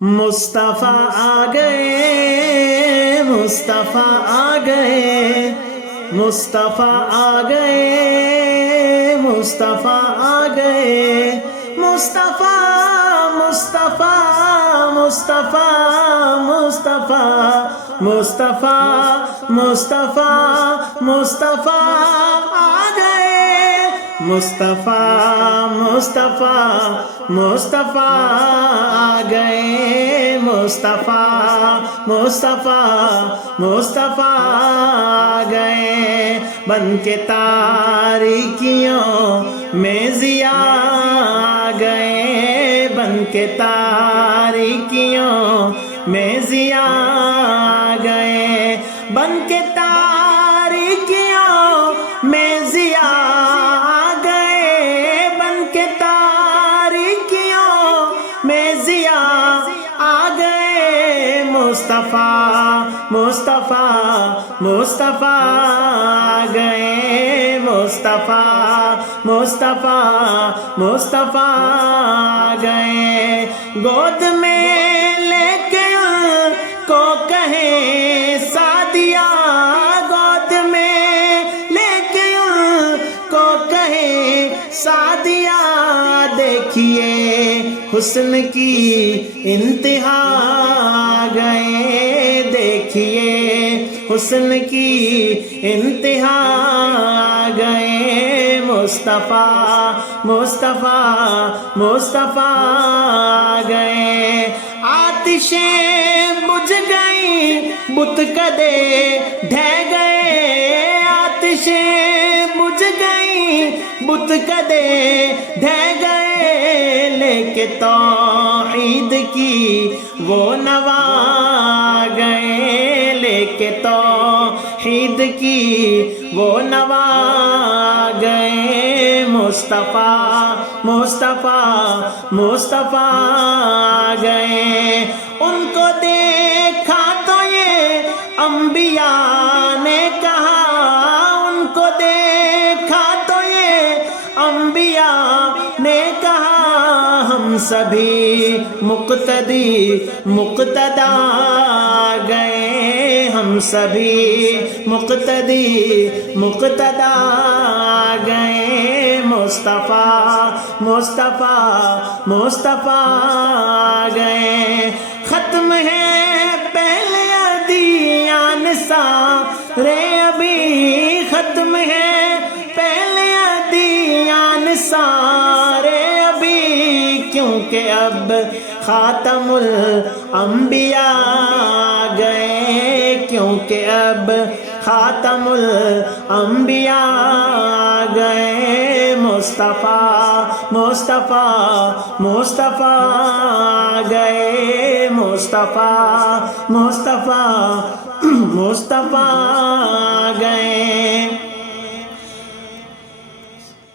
مصطفیٰ آ گئے، مصطفیٰ آ گئے، مصطفیٰ آ گئے، مصطفیٰ آ گئے، مصطفیٰ مصطفیٰ مصطفیٰ مصطفیٰ مصطفیٰ مصطفیٰ مصطفیٰ آ گئے، مصطفیٰ مصطفیٰ مصطفیٰ آ گئے، مصطفیٰ مصطفیٰ مصطفیٰ آ گئے، بن کے تاریکیوں میں ضیاء آ گئے، بن کے تاریکیوں میں ضیاء آ گئے، بن کے تاریکیوں میں ضیاء آ گئے، بن کے تاریکیوں میں ضیاء آ گئے، مصطفیٰ مصطفیٰ مصطفیٰ آ گئے، مصطفیٰ مصطفیٰ مصطفیٰ آ گئے، گود میں لے کے ان کو کہیں سعدیہ، گود میں لے کے ان کو کہیں سعدیہ، دیکھیے حسن کی انتہا آ گئے، دیکھیے حسن کی انتہا آ گئے، مصطفیٰ مصطفیٰ مصطفیٰ آ گئے، آتشیں بجھ گئیں بت کدے ڈھہ گئے، آتشیں بجھ گئیں بت کدے ڈھہ گئے، لے کے توحید کی وہ نوا آ گئے، لے کے توحید کی وہ نوا آ گئے، مصطفیٰ مصطفیٰ مصطفیٰ آ گئے، ان کو دیکھا تو یہ انبیاء نے کہا، ان کو دیکھا تو یہ انبیاء نے کہا، ہم سبھی مقتدی مقتدا آ گئے، ہم سبھی مقتدی مقتدا آ گئے، مصطفیٰ مصطفیٰ مصطفیٰ آ گئے، ختم ہے پہلے ادیان سارے ابھی، ختم ہے پہلے ادیان سارے ابھی، کیونکہ اب خاتم الانبیاء آ گئے، کیونکہ اب خاتم الانبیاء آ گئے، مصطفیٰ مصطفیٰ مصطفیٰ آ گئے، مصطفیٰ مصطفیٰ مصطفیٰ آ گئے۔